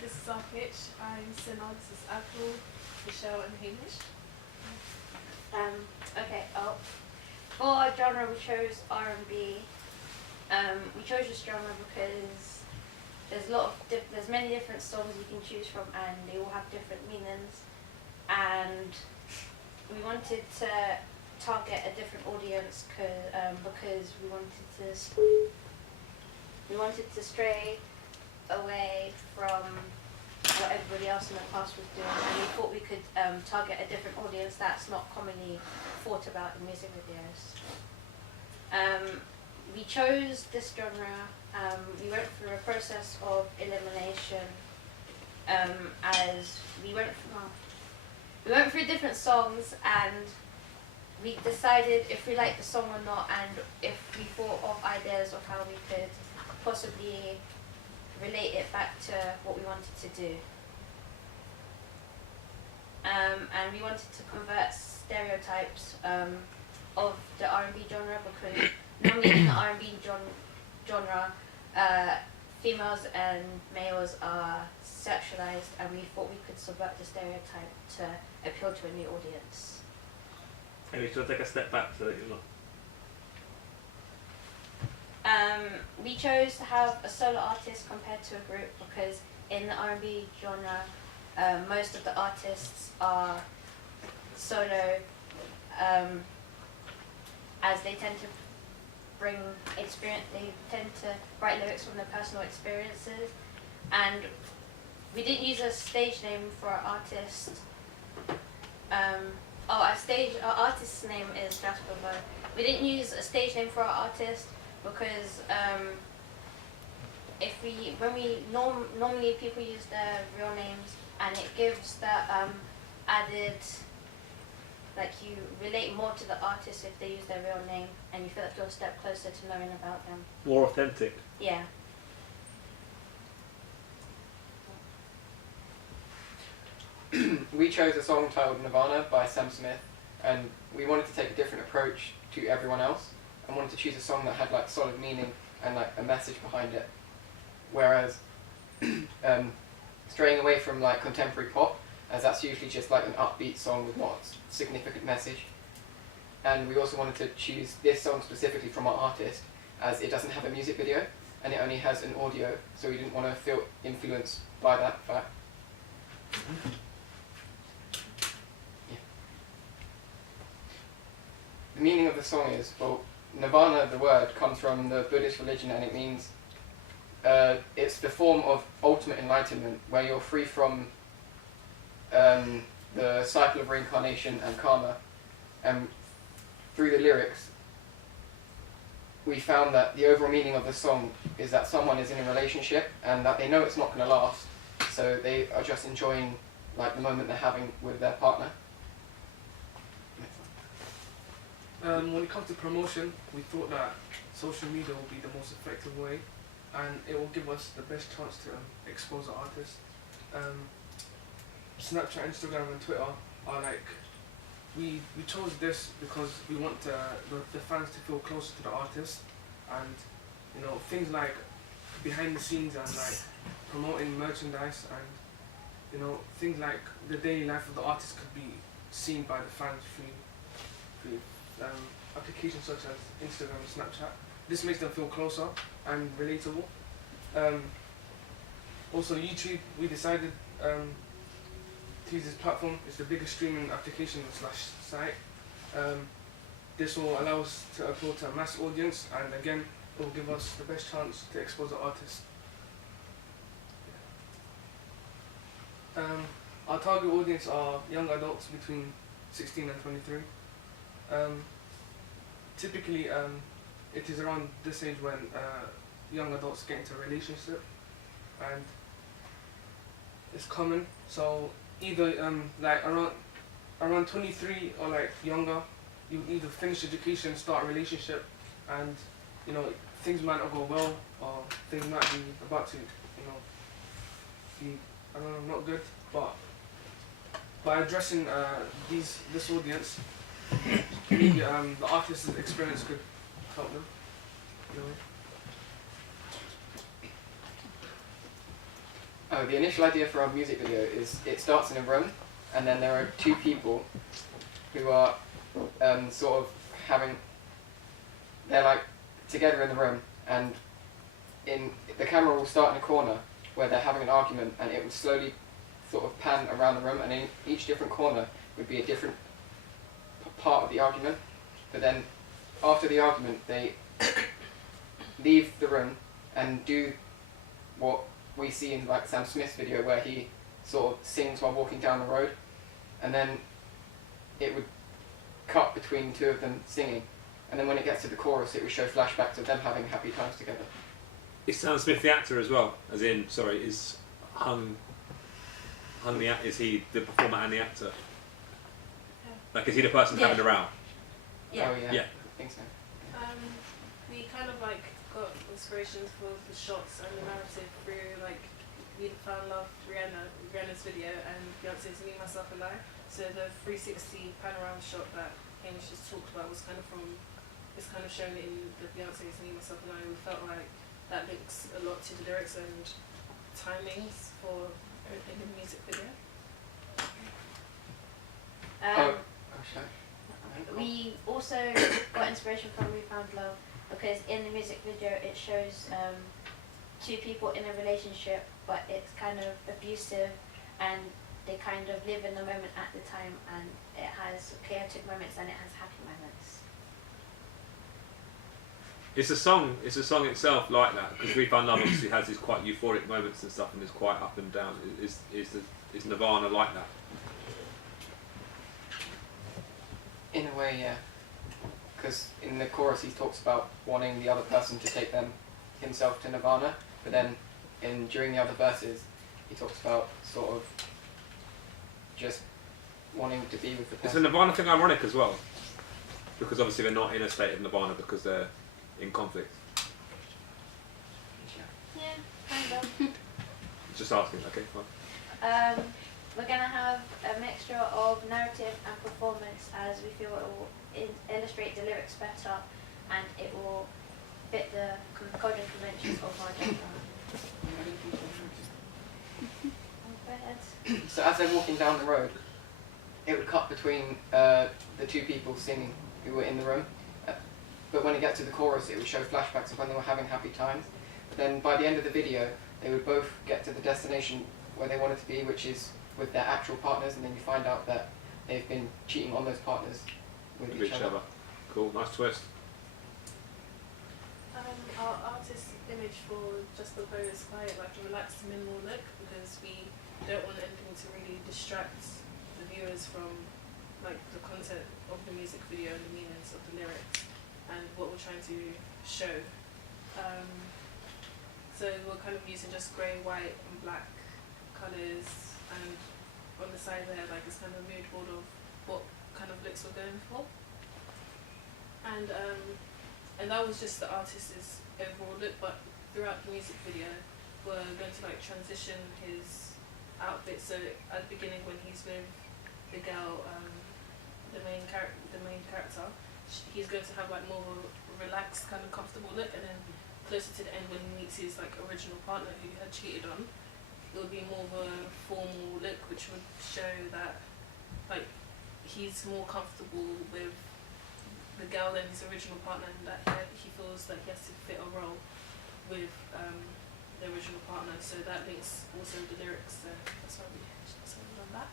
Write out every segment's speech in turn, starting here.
This is our pitch. I'm Sina, this is Abdul, Nichelle and Hamish. Okay, for our genre we chose R&B. We chose this genre because there's many different songs you can choose from and they all have different meanings. And we wanted to target a different audience because we wanted to stray away from what everybody else in the past was doing, and we thought we could target a different audience that's not commonly thought about in music videos. We chose this genre. We went through a process of elimination as we went through different songs, and we decided if we liked the song or not, and if we thought of ideas of how we could possibly relate it back to what we wanted to do. And we wanted to convert stereotypes of the R&B genre, because normally in the R&B genre, females and males are sexualized, and we thought we could subvert the stereotype to appeal to a new audience. Maybe should I take a step back so that you're not... We chose to have a solo artist compared to a group because in the R&B genre, most of the artists are solo, as they tend to bring experience. They tend to write lyrics from their personal experiences, and we didn't use a stage name for our artist. Our artist's name is Jasper Mo. We didn't use a stage name for our artist because normally people use their real names, and it gives that added, like, you relate more to the artist if they use their real name, and you feel like you're a step closer to knowing about them. More authentic. Yeah. We chose a song titled Nirvana by Sam Smith, and we wanted to take a different approach to everyone else and wanted to choose a song that had like solid meaning and like a message behind it, whereas straying away from like contemporary pop, as that's usually just like an upbeat song with not a significant message. And we also wanted to choose this song specifically from our artist, as it doesn't have a music video and it only has an audio, so we didn't want to feel influenced by that fact. The meaning of the song is, well, Nirvana, the word, comes from the Buddhist religion, and it means it's the form of ultimate enlightenment where you're free from the cycle of reincarnation and karma. And through the lyrics, we found that the overall meaning of the song is that someone is in a relationship and that they know it's not going to last, so they are just enjoying like the moment they're having with their partner. When it comes to promotion, we thought that social media will be the most effective way, and it will give us the best chance to expose our artists. Snapchat, Instagram and Twitter are like, we chose this because we want the fans to feel closer to the artist, and you know, things like behind the scenes and like promoting merchandise, and you know, things like the daily life of the artist could be seen by the fans through applications such as Instagram and Snapchat. This makes them feel closer and relatable. Also YouTube, we decided to use this platform. It's the biggest streaming application / site. This will allow us to appeal to a mass audience, and again, it will give us the best chance to expose the artists. Our target audience are young adults between 16 and 23. Typically, it is around this age when young adults get into a relationship, and it's common. So either like around 23 or like younger, you either finish education, start a relationship, and you know, things might not go well, or things might be about to, you know, be, I don't know, not good. But by addressing this audience, maybe the artist's experience could help them. You Oh, the initial idea for our music video is it starts in a room, and then there are two people who are sort of they're like together in the room, and the camera will start in a corner where they're having an argument, and it will slowly sort of pan around the room, and in each different corner would be a different part of the argument. But then after the argument, they leave the room and do what we see in like Sam Smith's video, where he sort of sings while walking down the road, and then it would cut between two of them singing, and then when it gets to the chorus, it would show flashbacks of them having happy times together. Is Sam Smith the actor as well? As in, sorry, is is he the performer and the actor? Like, is he the person having the row? Yeah. Oh yeah. Yeah. I think so. We kind of like got inspirations for the shots and the narrative through like we found love Rihanna's video and Beyonce's Me, Myself and I. So the 360 panorama shot that Hamish just talked about was kind of shown in the Beyonce's Me, Myself and I. We felt like that links a lot to the lyrics and timings for everything in the music video. We also got inspiration from We Found Love because in the music video it shows two people in a relationship, but it's kind of abusive and they kind of live in the moment at the time, and it has chaotic moments and it has happy moments. Is the song itself like that? Because We Found Love obviously has these quite euphoric moments and stuff, and is quite up and down. Is Nirvana like that? In a way, yeah. Because in the chorus he talks about wanting the other person to take himself to Nirvana, but then during the other verses he talks about sort of just wanting to be with the person. Is the Nirvana thing ironic as well? Because obviously they're not in a state of Nirvana because they're in conflict. Yeah, kind of. Just asking, okay, fine. We're going to have a mixture of narrative and performance, as we feel it will illustrate the lyrics better and it will fit the code and conventions of our genre. Go ahead. So as they're walking down the road, it would cut between the two people singing who were in the room. But when it gets to the chorus, it would show flashbacks of when they were having happy times. But then by the end of the video, they would both get to the destination where they wanted to be, which is with their actual partners, and then you find out that they've been cheating on those partners with each other. Cool, nice twist. Our artist image for Just the Glow is quite like a relaxed minimal look, because we don't want anything to really distract the viewers from like the content of the music video and the meanings of the lyrics and what we're trying to show. So we're kind of using just grey, white and black colours, and on the side there like it's kind of a mood board of what kind of looks we're going for. And that was just the artist's overall look, but throughout the music video we're going to like transition his outfit. So at the beginning when he's with the girl, the main character, he's going to have like more of a relaxed kind of comfortable look, and then closer to the end when he meets his like original partner who he had cheated on, it would be more of a formal look, which would show that like he's more comfortable with the girl than his original partner, and that he feels like he has to fit a role with the original partner. So that links also the lyrics, so that's why we done that.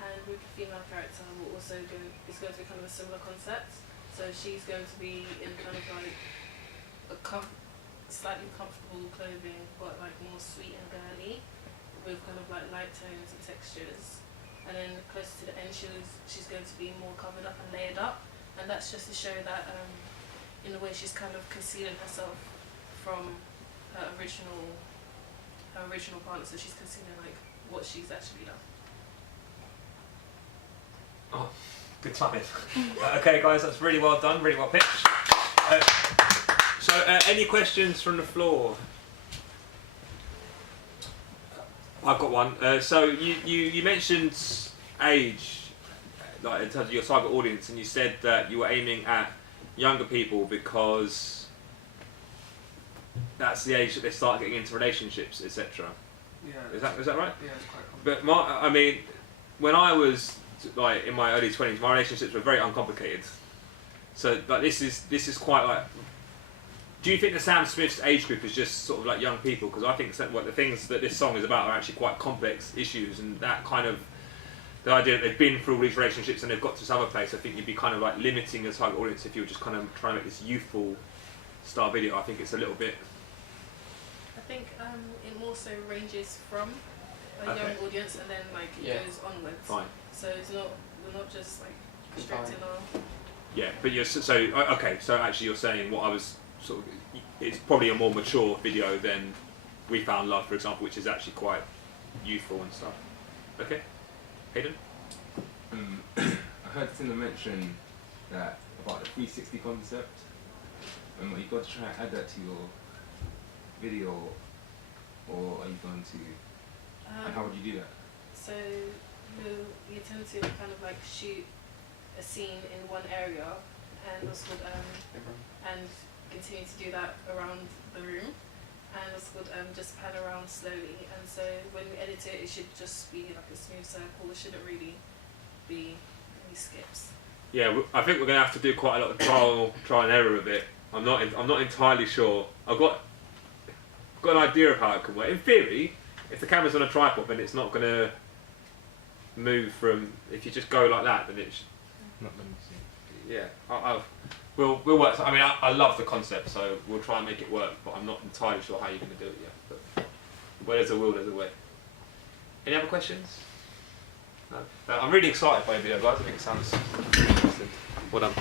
And with the female character, we're also it's going to be kind of a similar concept. So she's going to be in kind of like a slightly comfortable clothing, but like more sweet and girly, with kind of like light tones and textures. And then closer to the end, she's going to be more covered up and layered up, and that's just to show that in a way she's kind of concealing herself from her original partner. So she's concealing like what she's actually done. Oh, good timing. Okay, guys, that's really well done, really well pitched. So, any questions from the floor? I've got one. So, you mentioned age, like in terms of your target audience, and you said that you were aiming at younger people because that's the age that they start getting into relationships, etc. Yeah. Is that right? Yeah, it's quite common. But I mean, when I was like in my early 20s, my relationships were very uncomplicated. So like this is quite like. Do you think that Sam Smith's age group is just sort of like young people? Because I think what the things that this song is about are actually quite complex issues, and that kind of the idea that they've been through all these relationships and they've got to this other place. I think you'd be kind of like limiting your target audience if you were just kind of trying to make this youthful style video. I think it's a little bit. I think it more so ranges from a Okay. young audience and then like it Yeah. goes onwards. Fine. So we're not just like restricting our. Yeah, but you're so okay. So actually, you're saying what I was sort of. It's probably a more mature video than We Found Love, for example, which is actually quite youthful and stuff. Okay, Hayden. I heard Sina mention that about the 360 concept. You got to try and add that to your video, or are you going to? And how would you do that? So we tend to kind of like shoot a scene in one area and what's called and continue to do that around the room and what's called just pan around slowly, and so when we edit it should just be like a smooth circle. It shouldn't really be any skips. Yeah, I think we're gonna have to do quite a lot of trial and error with it. I'm not entirely sure. I've got an idea of how it can work. In theory, if the camera's on a tripod, then it's not gonna move from. If you just go like that, then it's. Not let me see. Yeah, we'll work. I mean, I love the concept, so we'll try and make it work. But I'm not entirely sure how you're gonna do it yet. But where there's a will, there's a way. Any other questions? No. I'm really excited by your video, guys. I think it sounds interesting. Well done.